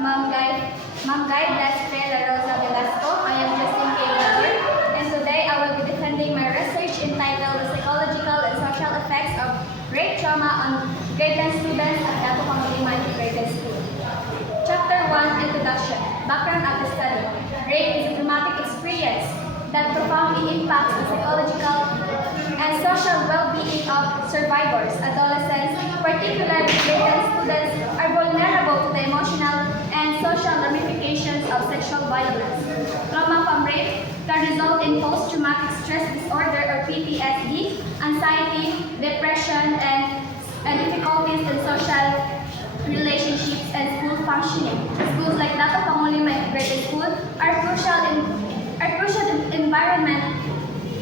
Ma'am Guide Lastre La Rosa Velasco. I am Justin K. Walker, and today I will be defending my research entitled The Psychological and Social Effects of Rape Trauma on Grade 10 Students at Dato Pangulima Integrated School. Chapter 1, Introduction. Background of the study. Rape is a traumatic experience that profoundly impacts the psychological and social well-being of survivors. Adolescents, particularly grade 10 students, are vulnerable to the emotional and social ramifications of sexual violence. Trauma from rape can result in post-traumatic stress disorder or PTSD, anxiety, depression, and difficulties in social relationships and school functioning. Schools like Dato Pangulima Integrated School are crucial environment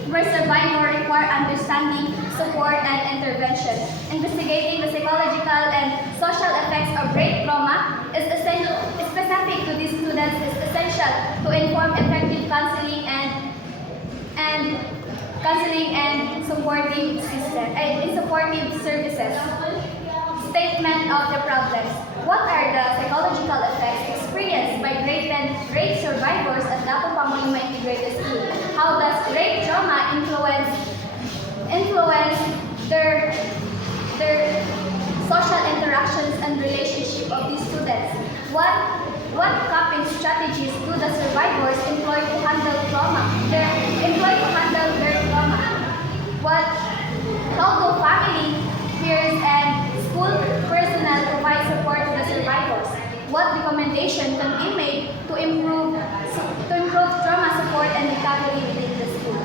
where survivors require understanding, support, and intervention. Investigating the psychological and social effects of rape trauma is specific to these students is essential to inform effective counseling and supportive services. Statement of the problems. What are the psychological effects experienced by grade 10 rape survivors at Dato Pangulima Integrated School? How does rape trauma influence their social interactions and relationship of these students? What coping strategies do the survivors employ to handle their trauma? How do family, peers, and school personnel provide support to the survivors? What recommendation can be made to improve trauma support and recovery within the school?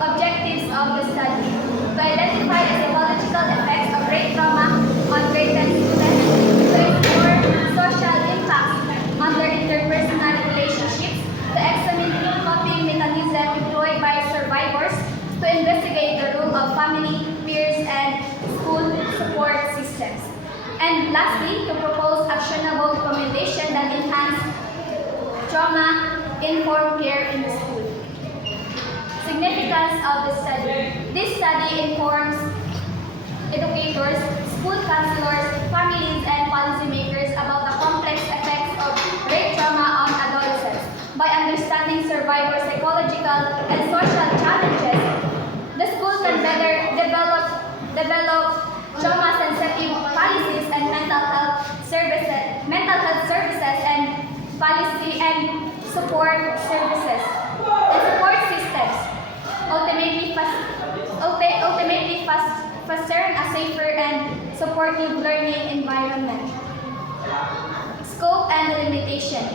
Objectives of the study. To identify the psychological effects of rape trauma on grade 10 students, to explore social impacts on their interpersonal relationships, to examine coping mechanisms employed by survivors, to investigate the role of family, peers, and school support systems. And lastly, to propose actionable recommendations that enhance trauma-informed care in the school. Significance of the study. This study informs educators, school counselors, families, and policymakers about the complex effects of rape trauma on adolescents. By understanding survivors' psychological and social challenges, the school can better develop trauma-sensitive policies and mental health services and policy and support services and support systems. Ultimately fostering a safer and supportive learning environment. Scope and limitation.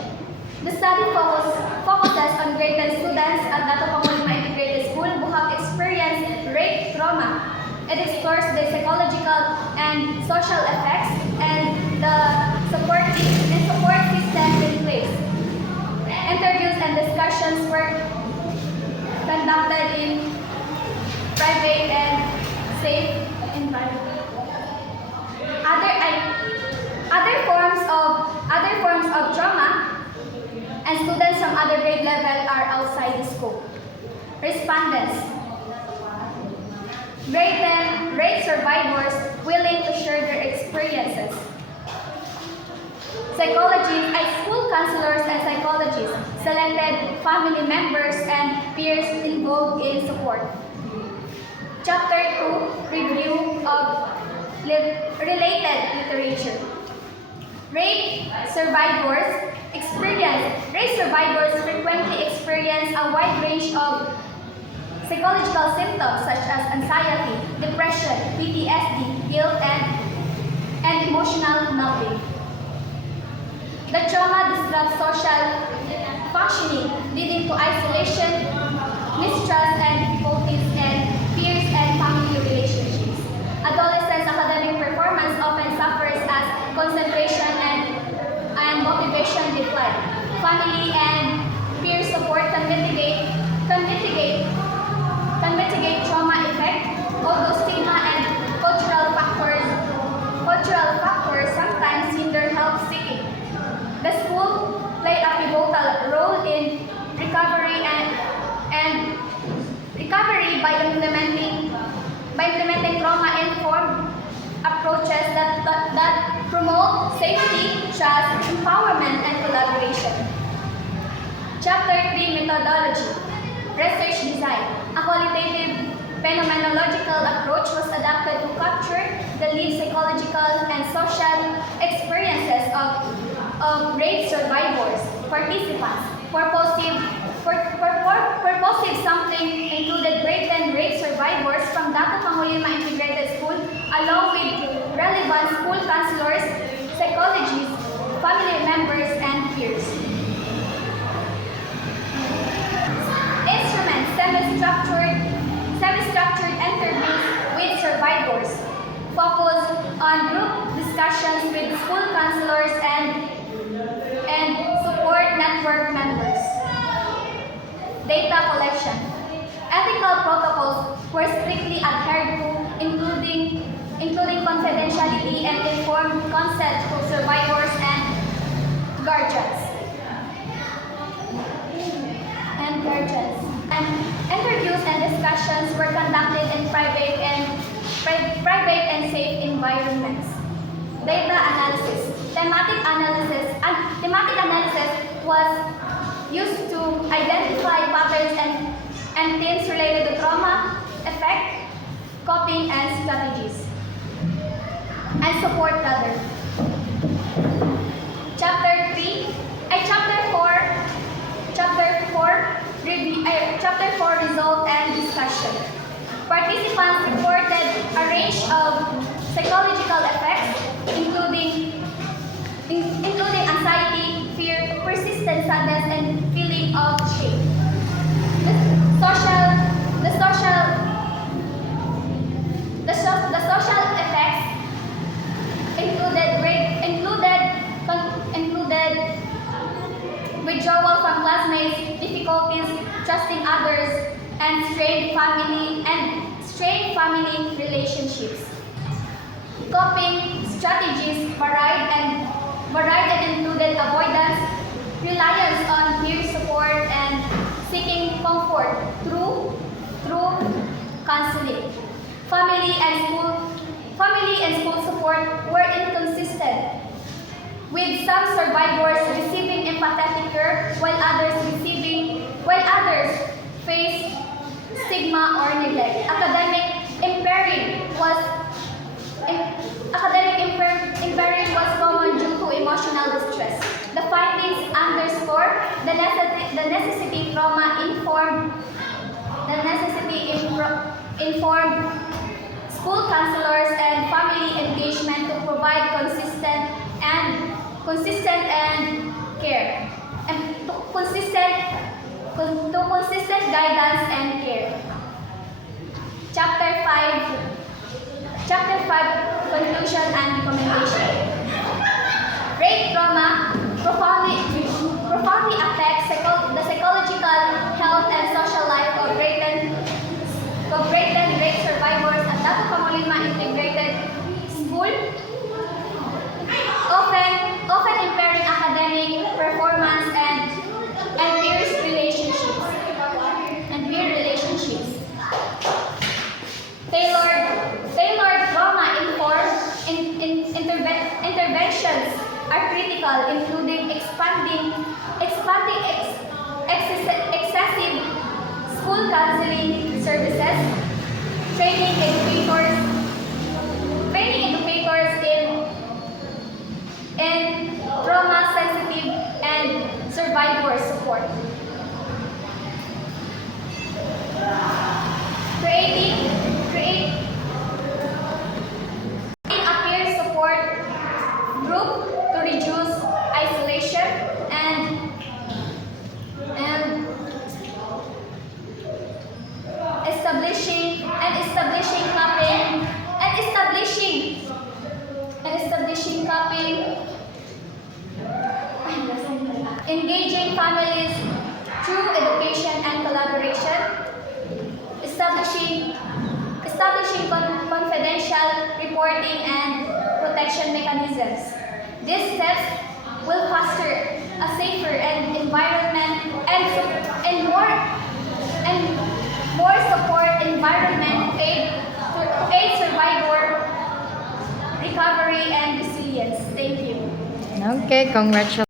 The study focuses on grade 10 students at Dato Pangulima Integrated School who have experienced rape trauma. It explores the psychological and social effects and the support systems in place. Interviews and discussions were conducted in private and safe environment. Other forms of trauma and students from other grade level are outside the scope. Respondents. Grade 10 rape survivors willing to share their experiences. School counselors and psychologists, selected family members and peers involved in support. Chapter 2, Review of Related Literature. Rape survivors frequently experience a wide range of psychological symptoms such as anxiety, depression, PTSD, guilt, and emotional numbing. The trauma disrupts social functioning, leading to isolation, mistrust, and difficulties in peers and family relationships. Adolescents' academic performance often suffers as concentration and motivation decline. Family and peer support can mitigate trauma effect, although stigma and cultural factors sometimes hinder help seeking. The school played a pivotal role in recovery by implementing trauma-informed approaches that Promote safety, trust, empowerment, and collaboration. Chapter 3, Methodology. Research Design. A qualitative phenomenological approach was adopted to capture the lived psychological and social experiences of rape survivors, participants. Purposive sampling included grade 10 rape survivors from Dato Pangulima Integrated School along with relevant school counselors, psychologists, family members, and peers. Instruments, semi-structured interviews with survivors. Focus on group discussions with school counselors and support network members. Data collection. Ethical protocols were strictly adhered to, including confidentiality and informed consent of survivors and guardians. And interviews and discussions were conducted in private and safe environments. Data analysis. Thematic analysis was used to identify patterns and themes related to trauma, effect, coping, and strategies. And support rather. Chapter 4 result and discussion. Participants reported a range of psychological effects, including anxiety, fear, persistent sadness, and feeling of shame. The social effects included withdrawal from classmates, difficulties trusting others, and strained family relationships. Coping strategies varied and included avoidance, reliance on peer support, and seeking comfort through counseling. Family and school support were inconsistent, with some survivors receiving empathetic care while others faced stigma or neglect. Academic impairing was common due to emotional distress. The findings underscore the necessity informed school counselors and family engagement to provide consistent guidance and care. Chapter 5 Conclusion and Recommendation. Rape trauma profoundly affects the psychological health and social life of rape survivors at Dato Pangulima Integrated School, often impairing academic performance and peer relationships. Tailored trauma-informed interventions are critical, including expanding excessive school counseling services, training educators in trauma-sensitive and survivor support. Creating a peer support group to reduce isolation and establishing coping, engaging families through education and collaboration, establishing confidential reporting and protection mechanisms. These steps will foster a safer environment and more support environment to aid survivor recovery and resilience. Okay, congratulations.